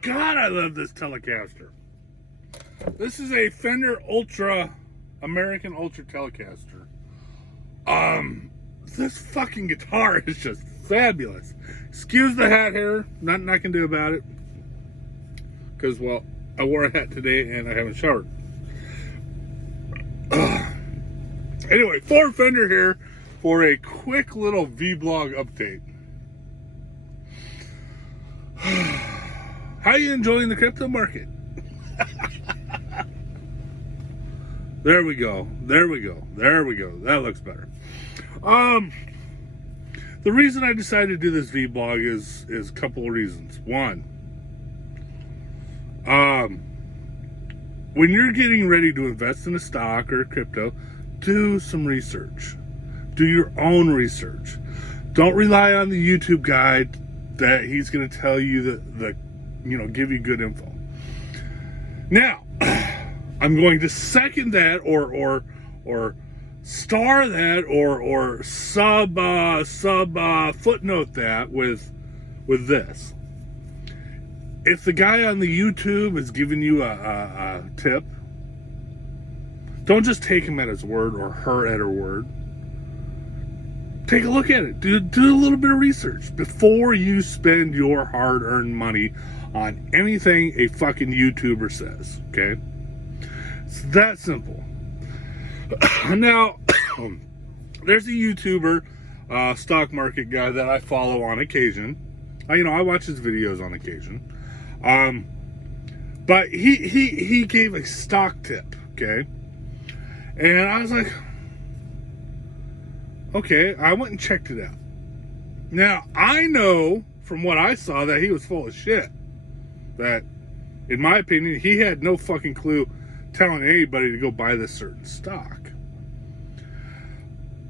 God, I love this Telecaster. This is a Fender Ultra, American Ultra Telecaster. This fucking guitar is just fabulous. Excuse the hat hair, nothing I can do about it. Because, well, I wore a hat today and I haven't showered. Anyway, Ford Fender here for a quick little vlog update. How are you enjoying the crypto market? There we go. There we go. There we go. That looks better. The reason I decided to do this vlog is a couple of reasons. One, when you're getting ready to invest in a stock or a crypto, do some research. Do your own research. Don't rely on the YouTube guide that he's going to tell you the give you good info. Now, I'm going to second that or star that or sub footnote that with this. If the guy on the YouTube is giving you a tip, don't just take him at his word or her at her word. Take a look at it. Do a little bit of research before you spend your hard-earned money on anything a fucking YouTuber says, okay? It's that simple. Now, there's a YouTuber, stock market guy that I follow on occasion. I watch his videos on occasion. But he gave a stock tip, okay? And I was like, okay, I went and checked it out. Now, I know from what I saw that he was full of shit. That, in my opinion, he had no fucking clue telling anybody to go buy this certain stock.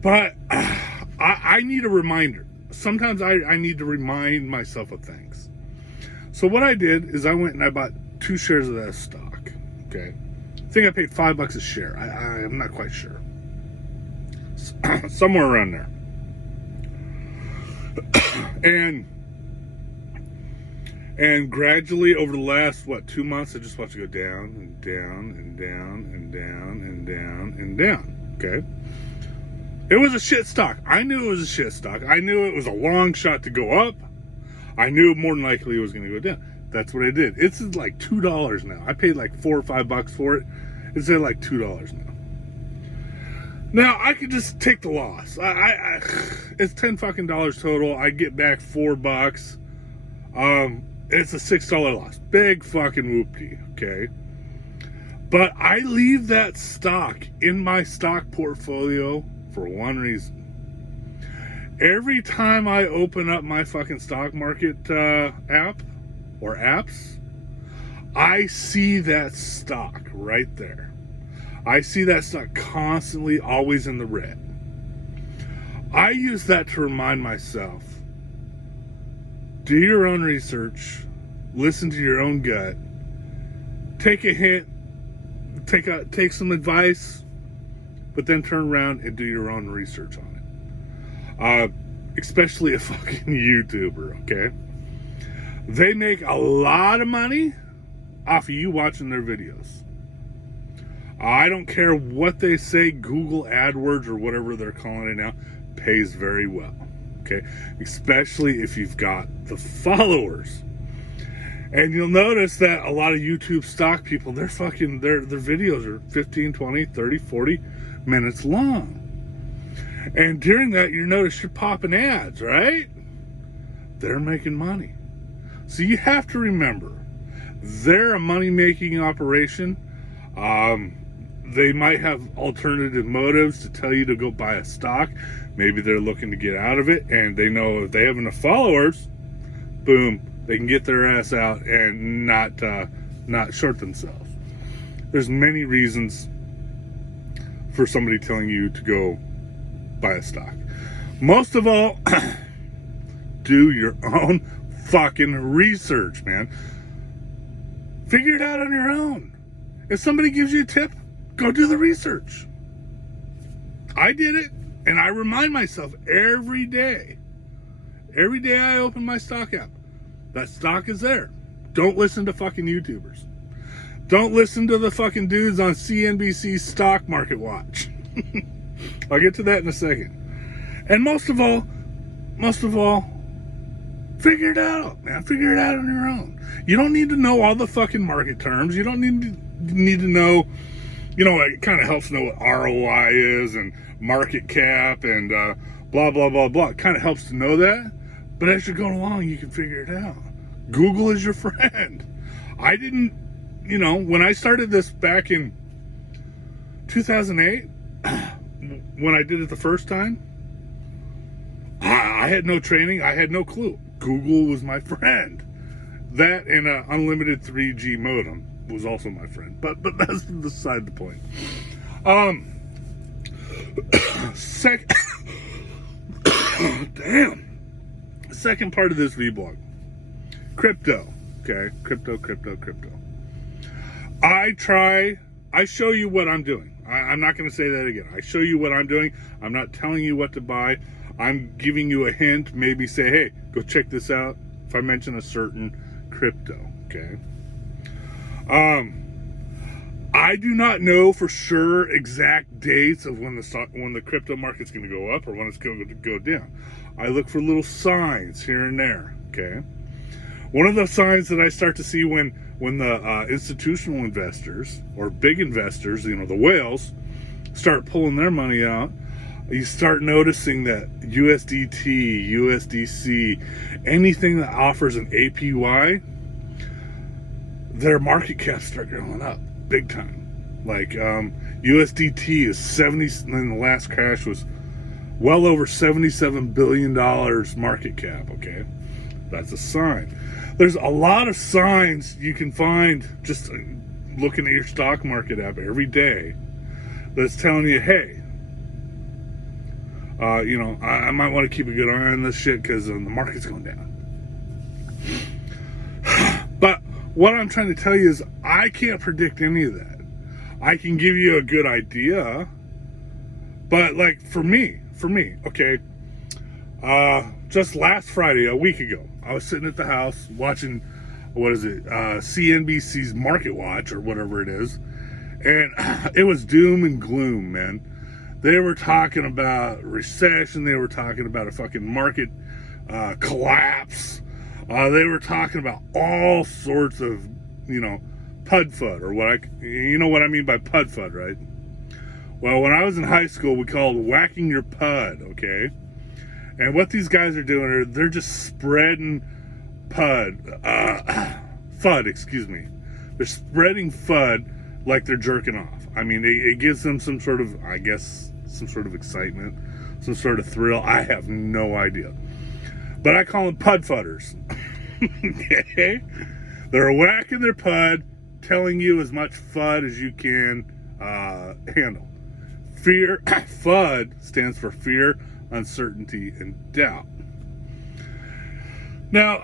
But I need a reminder. Sometimes I need to remind myself of things. So what I did is I went and I bought 2 shares of that stock. Okay, I think I paid $5 a share. I'm not quite sure. Somewhere around there. And gradually over the last 2 months, I just watched it go down and down and down and down and down and down. Okay, it was a shit stock. I knew it was a shit stock. I knew it was a long shot to go up. I knew more than likely it was going to go down. That's what I did. It's like $2 now. I paid like $4 or $5 for it. It's at like $2 now. Now I could just take the loss. It's $10 fucking total. I get back $4. It's a $6 loss. Big fucking whoopty, okay? But I leave that stock in my stock portfolio for one reason. Every time I open up my fucking stock market app or apps, I see that stock right there. I see that stock constantly always in the red. I use that to remind myself, do your own research, listen to your own gut, take a hint, take some advice, but then turn around and do your own research on it. Especially a fucking YouTuber, okay? They make a lot of money off of you watching their videos. I don't care what they say, Google AdWords or whatever they're calling it now, pays very well, okay? Especially if you've got the followers. And you'll notice that a lot of YouTube stock people, their videos are 15, 20, 30, 40 minutes long. And during that, you notice you're popping ads, right? They're making money. So you have to remember, they're a money-making operation. They might have alternative motives to tell you to go buy a stock. Maybe they're looking to get out of it, and they know if they have enough followers, boom, they can get their ass out and not short themselves. There's many reasons for somebody telling you to go buy a stock. Most of all, do your own fucking research, man. Figure it out on your own. If somebody gives you a tip, go do the research. I did it, and I remind myself every day. Every day I open my stock app, that stock is there. Don't listen to fucking YouTubers. Don't listen to the fucking dudes on CNBC Stock Market Watch. I'll get to that in a second. And most of all, figure it out, man. Figure it out on your own. You don't need to know all the fucking market terms. You don't need to know, it kind of helps know what ROI is and market cap and blah, blah, blah, blah. It kind of helps to know that. But as you're going along, you can figure it out. Google is your friend. I didn't, when I started this back in 2008, when I did it the first time, I had no training. I had no clue. Google was my friend. That and an unlimited 3G modem was also my friend. But that's beside the point. Second part of this vlog. Crypto. Okay? Crypto. I show you what I'm doing. I'm not going to say that again. I show you what I'm doing. I'm not telling you what to buy. I'm giving you a hint. Maybe say, hey, go check this out. If I mention a certain crypto, okay? I do not know for sure exact dates of when the crypto market's going to go up or when it's going to go down. I look for little signs here and there, okay? One of the signs that I start to see when the institutional investors or big investors, the whales, start pulling their money out, you start noticing that USDT, USDC, anything that offers an APY, their market caps start going up big time. Like USDT is 70, and the last crash was well over $77 billion market cap, okay? That's a sign. There's a lot of signs you can find just looking at your stock market app every day that's telling you, hey, I might want to keep a good eye on this shit because the market's going down. But what I'm trying to tell you is I can't predict any of that. I can give you a good idea, but like for me, okay, just last Friday, a week ago, I was sitting at the house watching, CNBC's Market Watch or whatever it is, and it was doom and gloom, man. They were talking about recession. They were talking about a fucking market collapse. They were talking about all sorts of, pud-fud, or what I mean by pud-fud, right? Well, when I was in high school, we called whacking your pud, okay? And what these guys are doing, they're just spreading FUD, excuse me. They're spreading FUD like they're jerking off. I mean, it gives them some sort of excitement, some sort of thrill. I have no idea. But I call them pud-fudders. Okay? They're whacking their pud, telling you as much FUD as you can handle. Fear, FUD stands for fear, uncertainty, and doubt. Now,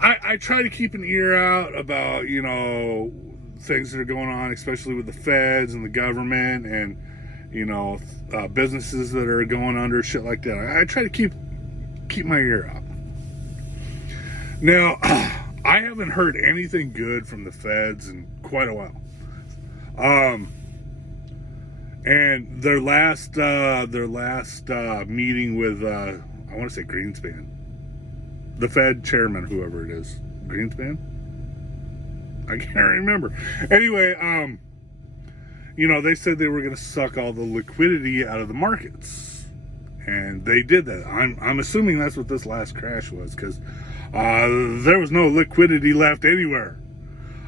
I try to keep an ear out about, things that are going on, especially with the feds and the government and, businesses that are going under, shit like that. I try to keep my ear out. Now, I haven't heard anything good from the feds in quite a while. And their last meeting with, I want to say Greenspan. The Fed chairman, whoever it is. Greenspan? I can't remember. Anyway, they said they were going to suck all the liquidity out of the markets. And they did that. I'm assuming that's what this last crash was, because there was no liquidity left anywhere.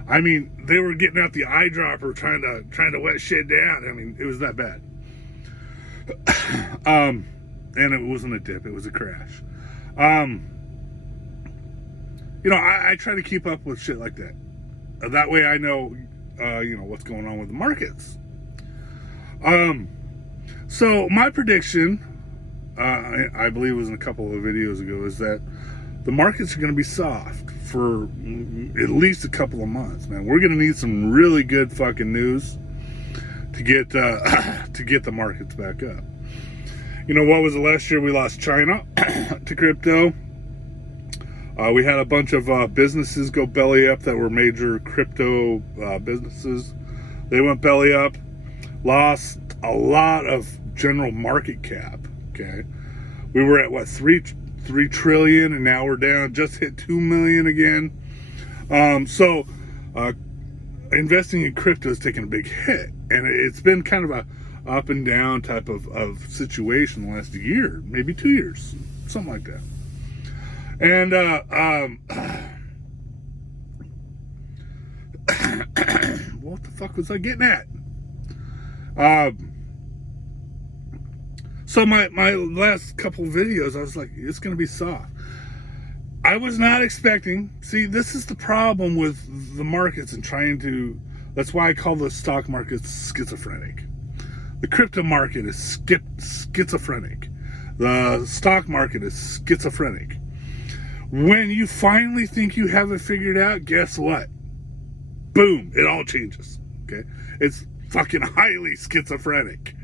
I mean, they were getting out the eyedropper trying to wet shit down. I mean, it was that bad. And it wasn't a dip, it was a crash. I try to keep up with shit like that. That way I know, what's going on with the markets. So my prediction, I believe it was in a couple of videos ago, is that the markets are going to be soft for at least a couple of months, man. We're going to need some really good fucking news to get the markets back up. What was it last year? We lost China to crypto. We had a bunch of businesses go belly up that were major crypto businesses. They went belly up, lost a lot of general market cap. Okay, we were at what, 3 trillion, and now we're down, just hit 2 million again. So investing in crypto is taking a big hit, and it's been kind of a up and down type of situation the last year, maybe 2 years, something like that. And what the fuck was I getting at? So my last couple videos, I was like, it's going to be soft. I was not expecting. See, this is the problem with the markets and that's why I call the stock market schizophrenic. The crypto market is schizophrenic. The stock market is schizophrenic. When you finally think you have it figured out, guess what? Boom, it all changes. Okay? It's fucking highly schizophrenic.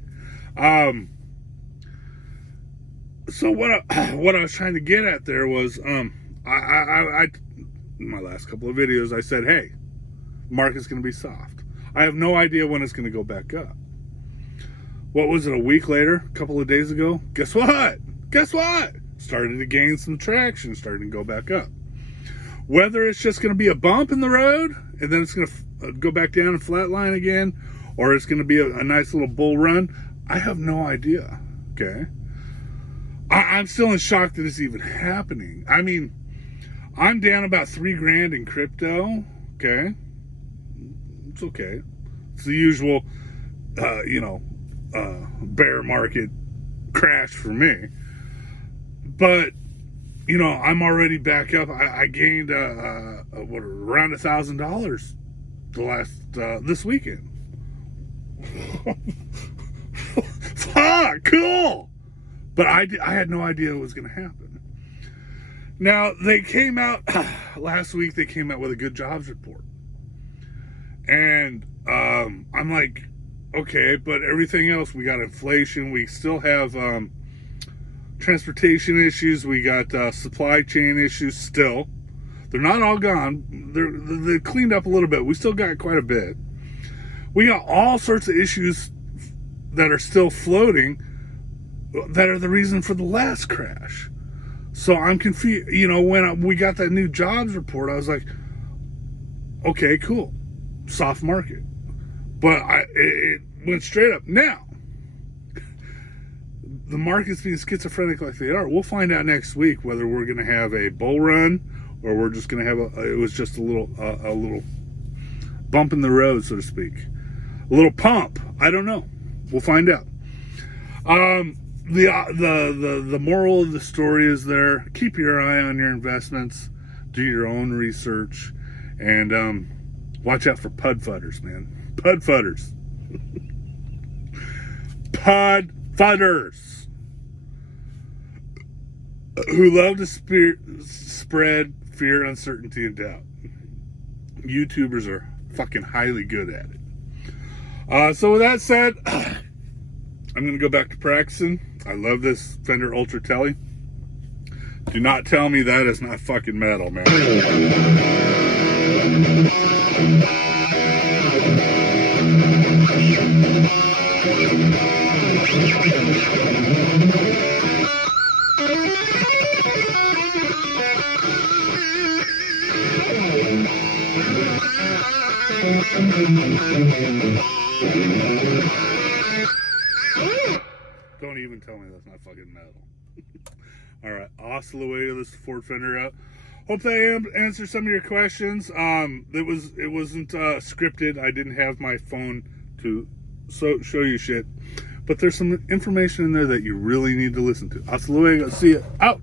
So what I was trying to get at there was, I in my last couple of videos, I said, hey, market's going to be soft. I have no idea when it's going to go back up. What was it, a week later, a couple of days ago? Guess what? Started to gain some traction, starting to go back up. Whether it's just going to be a bump in the road, and then it's going to go back down and flatline again, or it's going to be a nice little bull run, I have no idea, okay? I'm still in shock that it's even happening. I mean, I'm down about $3,000 in crypto, okay? It's okay. It's the usual, bear market crash for me. But, I'm already back up. I gained, around $1,000 this weekend. Fuck, cool. But I had no idea it was going to happen. Now, they came out, last week, they came out with a good jobs report. And I'm like, okay, but everything else, we got inflation, we still have transportation issues, we got supply chain issues still. They're not all gone. They're cleaned up a little bit. We still got quite a bit. We got all sorts of issues that are still floating that are the reason for the last crash. So I'm confused. When we got that new jobs report, I was like, okay, cool. Soft market. But it went straight up. Now, the market's being schizophrenic like they are. We'll find out next week whether we're going to have a bull run or we're just going to have it was just a little bump in the road, so to speak. A little pump. I don't know. We'll find out. The moral of the story is there. Keep your eye on your investments. Do your own research. And watch out for pud-fudders, man. Pud-fudders. Pud-fudders. Who love to spread fear, uncertainty, and doubt. YouTubers are fucking highly good at it. So with that said, I'm going to go back to practicing. I love this Fender Ultra Tele. Do not tell me that is not fucking metal, man. Don't even tell me that's not fucking metal. All right, hasta luego. This is Ford Fender out. Hope that answered some of your questions. It wasn't scripted. I didn't have my phone to show you shit, but there's some information in there that you really need to listen to. Hasta luego. See you out.